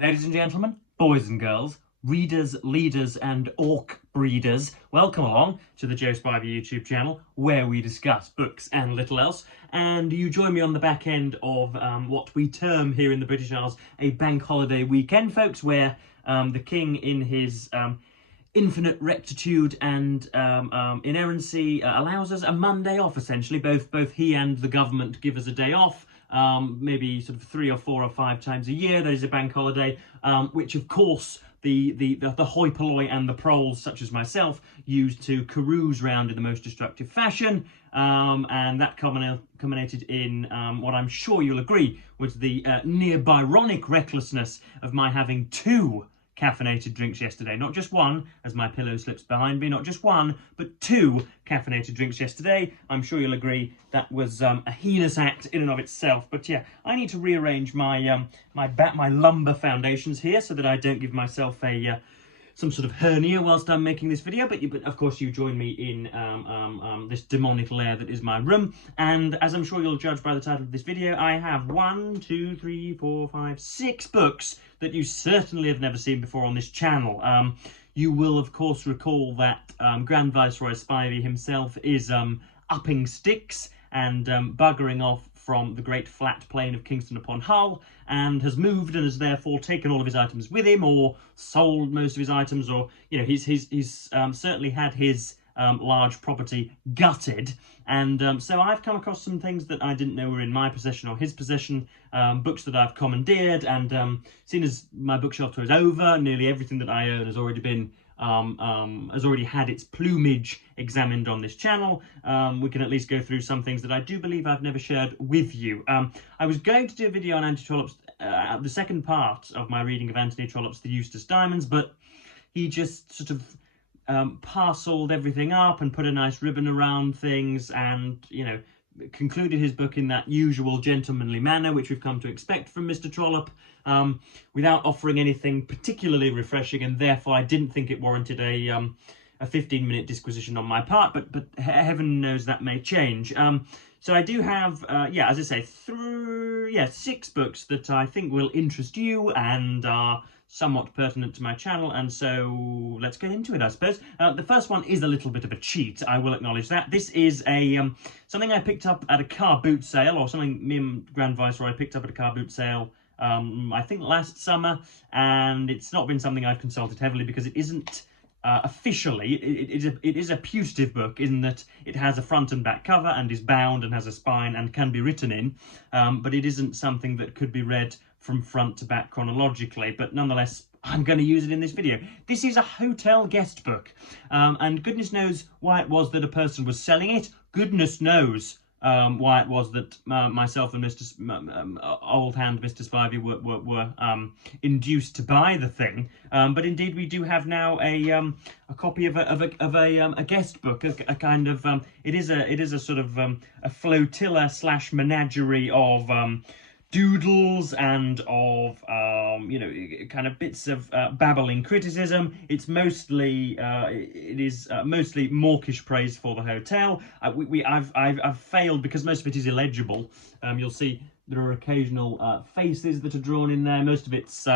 Ladies and gentlemen, boys and girls, readers, leaders and orc breeders, welcome along to the Joe Spivey YouTube channel where we discuss books and little else, and you join me on the back end of what we term here in the British Isles a bank holiday weekend, folks, where the King in his infinite rectitude and inerrancy allows us a Monday off, essentially. Both he and the government give us a day off. Maybe sort of 3 or 4 or 5 times a year there is a bank holiday, which of course the hoi polloi and the proles such as myself use to carouse round in the most destructive fashion, and that culminated in what I'm sure you'll agree was the near Byronic recklessness of my having 2 caffeinated drinks yesterday. Not just one, as my pillow slips behind me, not just one, but 2 caffeinated drinks yesterday. I'm sure you'll agree that was a heinous act in and of itself. But yeah, I need to rearrange my my lumbar foundations here so that I don't give myself a some sort of hernia whilst I'm making this video, but of course you join me in this demonic lair that is my room, and as I'm sure you'll judge by the title of this video, I have 1, 2, 3, 4, 5, 6 books that you certainly have never seen before on this channel. You will of course recall that Grand Viceroy Spivey himself is upping sticks and buggering off from the great flat plain of Kingston upon Hull, and has moved and has therefore taken all of his items with him, or sold most of his items, or he's certainly had his large property gutted, and so I've come across some things that I didn't know were in my possession or his possession, books that I've commandeered, and seeing as my bookshelf tour is over, nearly everything that I own has already been has already had its plumage examined on this channel. We can at least go through some things that I do believe I've never shared with you. I was going to do a video on Anthony Trollope's, the second part of my reading of Anthony Trollope's The Eustace Diamonds, but he just sort of parcelled everything up and put a nice ribbon around things, and, concluded his book in that usual gentlemanly manner which we've come to expect from Mr. Trollope, without offering anything particularly refreshing, and therefore I didn't think it warranted a 15-minute disquisition on my part, but heaven knows that may change. So I do have, as I say, 6 books that I think will interest you and are somewhat pertinent to my channel, and so let's get into it, I suppose. The first one is a little bit of a cheat, I will acknowledge that. This is a something I picked up at a car boot sale, or something me and Grand Viceroy picked up at a car boot sale, I think last summer, and it's not been something I've consulted heavily because it isn't officially, it is a putative book in that it has a front and back cover and is bound and has a spine and can be written in, but it isn't something that could be read from front to back chronologically, but nonetheless I'm going to use it in this video. This is a hotel guest book, and goodness knows why it was that a person was selling it. Goodness knows why it was that myself and old hand Mr. Spivey were induced to buy the thing. But indeed, we do have now a copy of a guest book, a kind of it is a sort of a flotilla / menagerie of doodles and of kind of bits of babbling criticism. It's mostly mostly mawkish praise for the hotel. I've failed because most of it is illegible. You'll see there are occasional faces that are drawn in there. Most of it's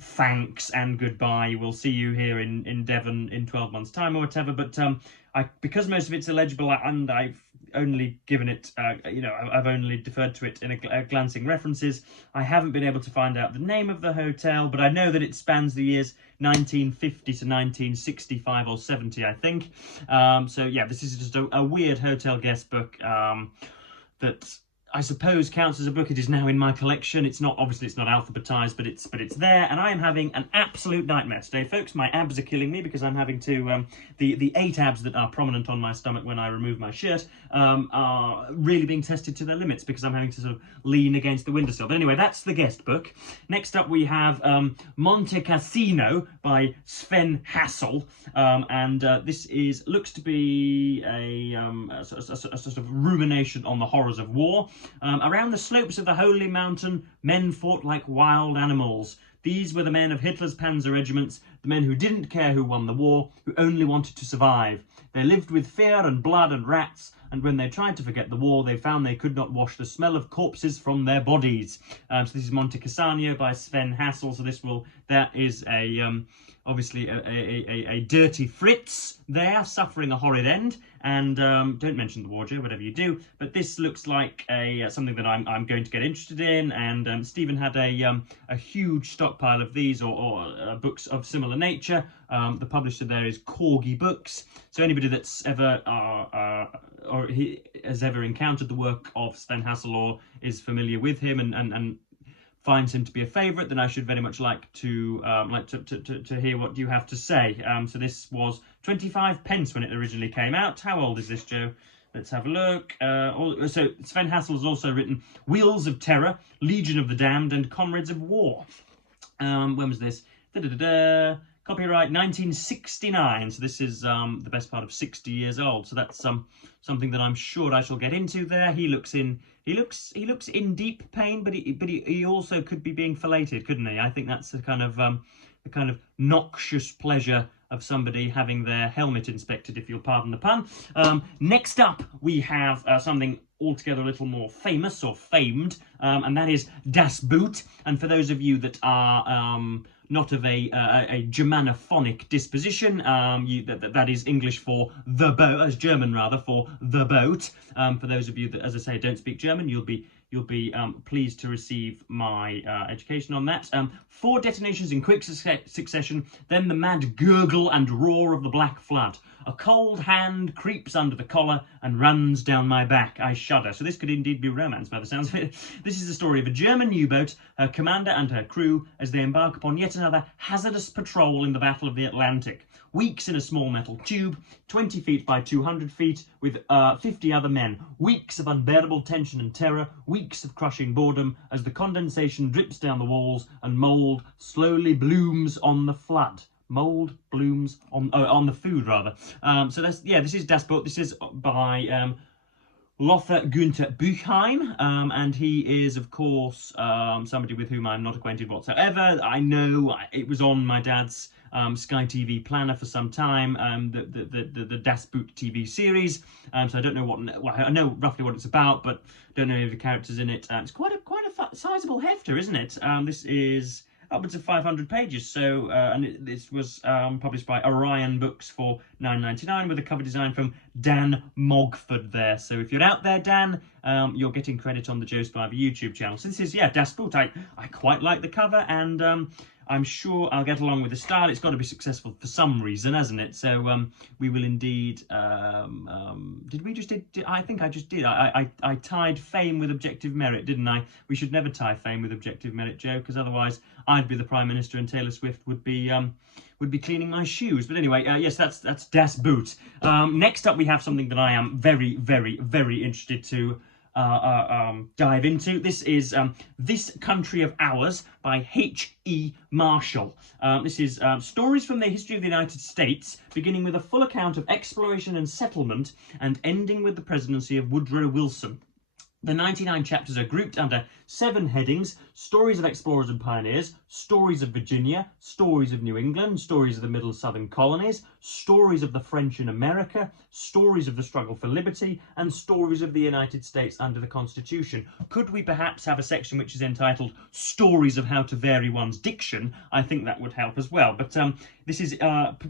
thanks and goodbye. We'll see you here in Devon in 12 months time or whatever, but because most of it's illegible and I've only given it, I've only deferred to it in a glancing references, I haven't been able to find out the name of the hotel, but I know that it spans the years 1950 to 1965 or 70, I think. So yeah, this is just a weird hotel guest book that I suppose counts as a book. It is now in my collection. It's not, obviously it's not alphabetized, but it's there, and I am having an absolute nightmare today, folks. My abs are killing me because I'm having to the 8 abs that are prominent on my stomach when I remove my shirt are really being tested to their limits because I'm having to sort of lean against the windowsill. But anyway, that's the guest book. Next up we have Monte Cassino by Sven Hassel, and this looks to be a sort of rumination on the horrors of war. Around the slopes of the holy mountain, men fought like wild animals. These were the men of Hitler's panzer regiments, the men who didn't care who won the war, who only wanted to survive. They lived with fear and blood and rats, and when they tried to forget the war, they found they could not wash the smell of corpses from their bodies. So this is Monte Cassino by Sven Hassel. So that is obviously a dirty Fritz there, suffering a horrid end. And don't mention the war, Joe, whatever you do. But this looks like something that I'm going to get interested in. And Stephen had a huge stockpile of these or books of similar nature. The publisher there is Corgi Books. So anybody that's ever has ever encountered the work of Sven Hassel or is familiar with him and finds him to be a favourite, then I should very much like to hear what you have to say. So this was 25p when it originally came out. How old is this, Joe? Let's have a look. So Sven Hassel has also written Wheels of Terror, Legion of the Damned, and Comrades of War. When was this? Copyright 1969. So this is the best part of 60 years old. So that's something that I'm sure I shall get into there. He looks in deep pain, but he also could be being filleted, couldn't he? I think that's the kind of noxious pleasure of somebody having their helmet inspected, if you'll pardon the pun. Next up, we have something altogether a little more famous or famed, and that is Das Boot. And for those of you that are not of a Germanophonic disposition, that is English for the boat, as German rather, for the boat. For those of you that, as I say, don't speak German, you'll be pleased to receive my education on that. 4 detonations in quick succession, then the mad gurgle and roar of the black flood. A cold hand creeps under the collar and runs down my back. I shudder. So this could indeed be romance by the sounds of it. This is the story of a German U-boat, her commander and her crew, as they embark upon yet another hazardous patrol in the Battle of the Atlantic. Weeks in a small metal tube, 20 feet by 200 feet, with 50 other men. Weeks of unbearable tension and terror, weeks of crushing boredom, as the condensation drips down the walls and mould slowly blooms on the flood. Mould blooms on the food, rather. So this is Das Boot. This is by Lothar-Günther Buchheim, and he is, of course, somebody with whom I'm not acquainted whatsoever. I know it was on my dad's Sky TV planner for some time, the Das Boot TV series. So I don't know I know roughly what it's about, but don't know any of the characters in it. It's quite a sizable hefter, isn't it? This is upwards of 500 pages. So, and this was published by Orion Books for $9.99 with a cover design from Dan Mogford there. So if you're out there, Dan, you're getting credit on the Joe Spiver YouTube channel. So this is, Das Boot. I quite like the cover, and I'm sure I'll get along with the style. It's got to be successful for some reason, hasn't it? So we will indeed. Did we just did? I think I just did. I tied fame with objective merit, didn't I? We should never tie fame with objective merit, Joe, because otherwise I'd be the Prime Minister and Taylor Swift would be cleaning my shoes. But anyway, yes, that's Das Boot. Next up, we have something that I am very, very, very interested to dive into. This is This Country of Ours by H.E. Marshall. This is stories from the history of the United States, beginning with a full account of exploration and settlement and ending with the presidency of Woodrow Wilson. The 99 chapters are grouped under 7 headings: stories of explorers and pioneers, stories of Virginia, stories of New England, stories of the Middle Southern colonies, stories of the French in America, stories of the struggle for liberty, and stories of the United States under the Constitution. Could we perhaps have a section which is entitled Stories of How to Vary One's Diction? I think that would help as well. But this is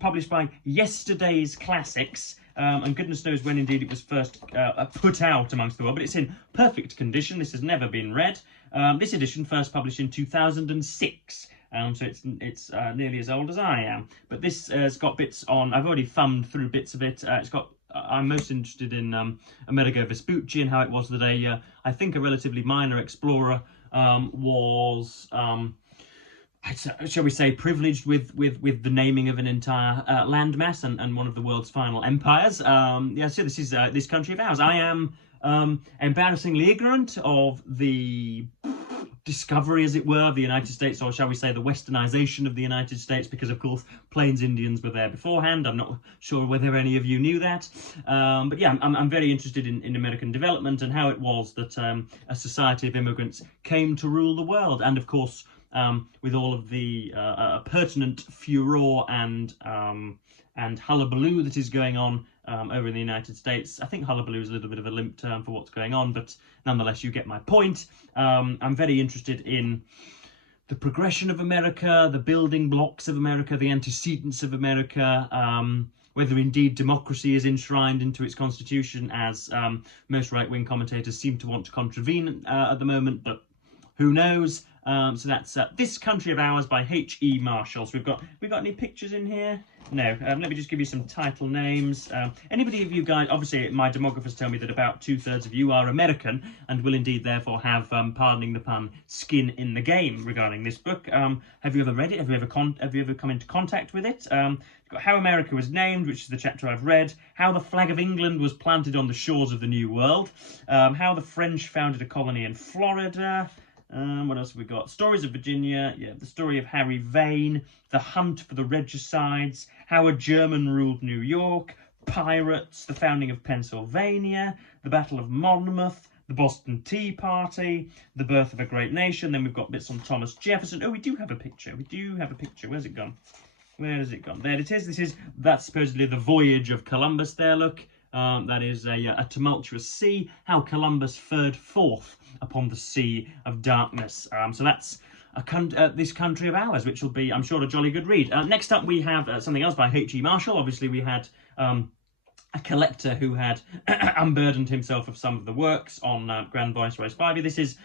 published by Yesterday's Classics. And goodness knows when indeed it was first put out amongst the world, but it's in perfect condition. This has never been read. This edition first published in 2006, so it's nearly as old as I am. But this has got bits on. I've already thumbed through bits of it. It's got. I'm most interested in Amerigo Vespucci and how it was that I think a relatively minor explorer was. Shall we say, privileged with the naming of an entire landmass and one of the world's final empires. So this is This Country of Ours. I am embarrassingly ignorant of the discovery, as it were, of the United States, or shall we say the westernization of the United States, because of course Plains Indians were there beforehand. I'm not sure whether any of you knew that, but yeah, I'm very interested in American development and how it was that a society of immigrants came to rule the world, and of course with all of the pertinent furore and hullabaloo that is going on over in the United States. I think hullabaloo is a little bit of a limp term for what's going on, but nonetheless, you get my point. I'm very interested in the progression of America, the building blocks of America, the antecedents of America, whether indeed democracy is enshrined into its constitution, as most right-wing commentators seem to want to contravene at the moment, but who knows? So that's This Country of Ours by H.E. Marshall. So we've got any pictures in here? No. Let me just give you some title names. Anybody of you guys, obviously my demographers tell me that about 2/3 of you are American and will indeed therefore have, pardoning the pun, skin in the game regarding this book. Have you ever read it? Have you ever come into contact with it? You've got How America Was Named, which is the chapter I've read. How the Flag of England Was Planted on the Shores of the New World. How the French Founded a Colony in Florida. What else have we got? Stories of Virginia, yeah, the story of Harry Vane, the hunt for the regicides, how a German ruled New York, pirates, the founding of Pennsylvania, the Battle of Monmouth, the Boston Tea Party, the birth of a great nation. Then we've got bits on Thomas Jefferson. Oh, we do have a picture. Where's it gone? Where has it gone? There it is. That's supposedly the voyage of Columbus there, look. That is a tumultuous sea, how Columbus fared forth upon the sea of darkness. So that's This Country of Ours, which will be, I'm sure, a jolly good read. Next up, we have something else by H.E. Marshall. Obviously, we had a collector who had unburdened himself of some of the works on Grand Viceroy Spivey. This is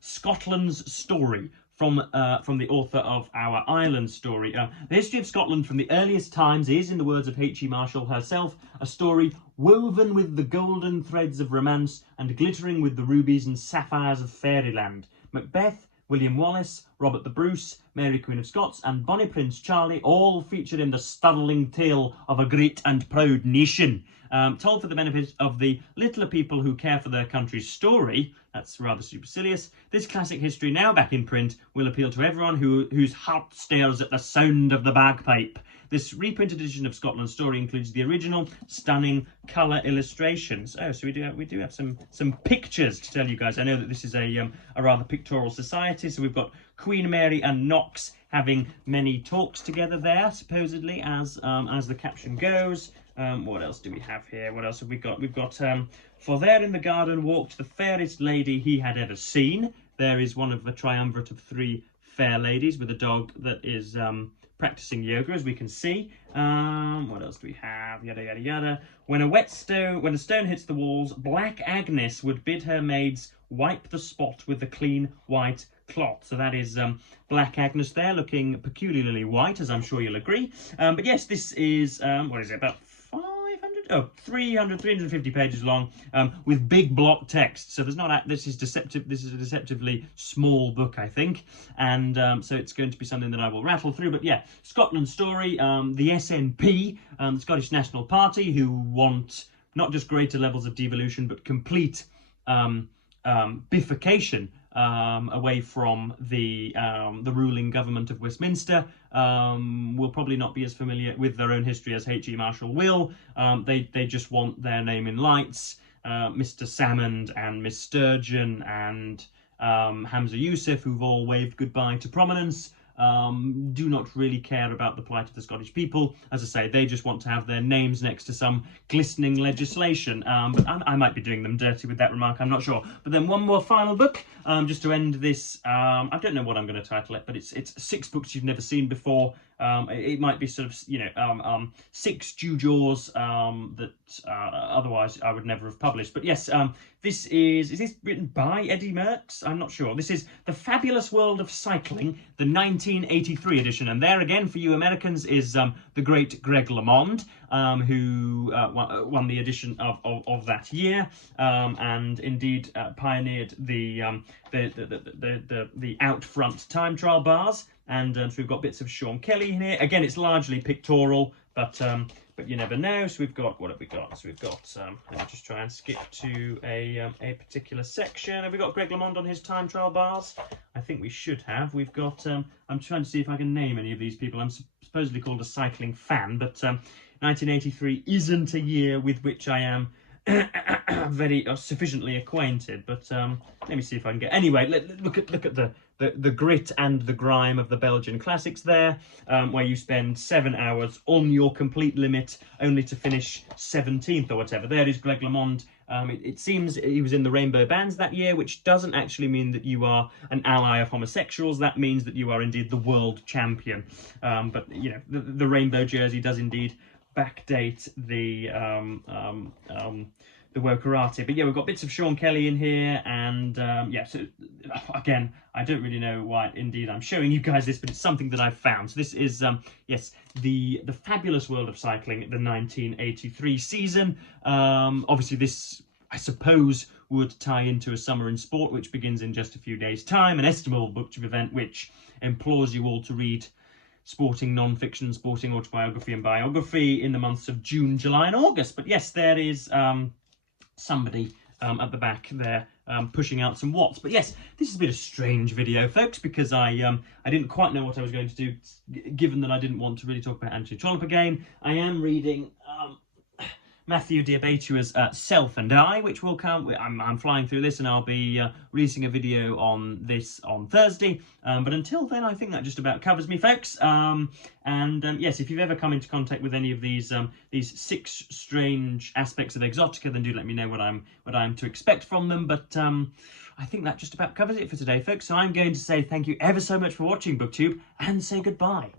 Scotland's Story, from the author of Our Island Story. The history of Scotland from the earliest times is, in the words of H.E. Marshall herself, a story woven with the golden threads of romance and glittering with the rubies and sapphires of fairyland. Macbeth, William Wallace, Robert the Bruce, Mary Queen of Scots and Bonnie Prince Charlie all featured in the startling tale of a great and proud nation. Told for the benefit of the littler people who care for their country's story, that's rather supercilious, this classic history, now back in print, will appeal to everyone whose heart stares at the sound of the bagpipe. This reprinted edition of Scotland's Story includes the original stunning colour illustrations. Oh, so we do have some pictures to tell you guys. I know that this is a rather pictorial society, so we've got Queen Mary and Knox having many talks together there, supposedly, as the caption goes. What else do we have here? What else have we got? We've got, for there in the garden walked the fairest lady he had ever seen. There is one of the triumvirate of 3 fair ladies with a dog that is practicing yoga, as we can see. What else do we have? Yada, yada, yada. When a stone hits the walls, Black Agnes would bid her maids wipe the spot with the clean white cloth. So that is Black Agnes there, looking peculiarly white, as I'm sure you'll agree. But yes, this is, what is it, about 350 pages long, with big block text. So there's not, this is a deceptively small book, I think, and so it's going to be something that I will rattle through. But yeah, Scotland's Story, the SNP, the Scottish National Party, who want not just greater levels of devolution, but complete bifurcation away from the ruling government of Westminster, will probably not be as familiar with their own history as H.E. Marshall will. They just want their name in lights. Mr. Salmond and Miss Sturgeon and Hamza Youssef, who've all waved goodbye to prominence, do not really care about the plight of the Scottish people. As I say, they just want to have their names next to some glistening legislation. But I might be doing them dirty with that remark, I'm not sure. But then one more final book, just to end this. I don't know what I'm going to title it, but it's 6 books you've never seen before. It might be sort of, 6 Jewjaws that otherwise I would never have published. But yes, this is this written by Eddie Merckx? I'm not sure. This is The Fabulous World of Cycling, the 1983 edition. And there again, for you Americans, is the great Greg LeMond, who won the edition of that year, and indeed pioneered the out front time trial bars. And so we've got bits of Sean Kelly in here. Again, it's largely pictorial, but but you never know. So we've got, what have we got? So we've got, let me just try and skip to a particular section. Have we got Greg LeMond on his time trial bars? I think we should have. We've got, I'm trying to see if I can name any of these people. I'm supposedly called a cycling fan, but 1983 isn't a year with which I am very sufficiently acquainted, but let me see if I can get. Anyway, look at the grit and the grime of the Belgian classics there, where you spend 7 hours on your complete limit, only to finish 17th or whatever. There is Greg LeMond. It seems he was in the Rainbow Bands that year, which doesn't actually mean that you are an ally of homosexuals. That means that you are indeed the world champion. But you know, the rainbow jersey does indeed backdate the woke karate. But yeah, we've got bits of Sean Kelly in here, and yeah, so again, I don't really know why indeed I'm showing you guys this, but it's something that I've found. So this is yes, the fabulous world of cycling, the 1983 season. Obviously this, I suppose, would tie into a summer in sport, which begins in just a few days' time, an estimable book tube event which implores you all to read sporting non-fiction, sporting autobiography and biography in the months of June, July and August. But yes, there is somebody at the back there pushing out some watts. But yes, this is a bit of a strange video, folks, because I didn't quite know what I was going to do, given that I didn't want to really talk about Anthony Trollope again. I am reading Matthew Diabatua's Self and I, which will come. I'm flying through this, and I'll be releasing a video on this on Thursday. But until then, I think that just about covers me, folks. Yes, if you've ever come into contact with any of these 6 strange aspects of Exotica, then do let me know what I'm to expect from them. But I think that just about covers it for today, folks. So I'm going to say thank you ever so much for watching BookTube, and say goodbye.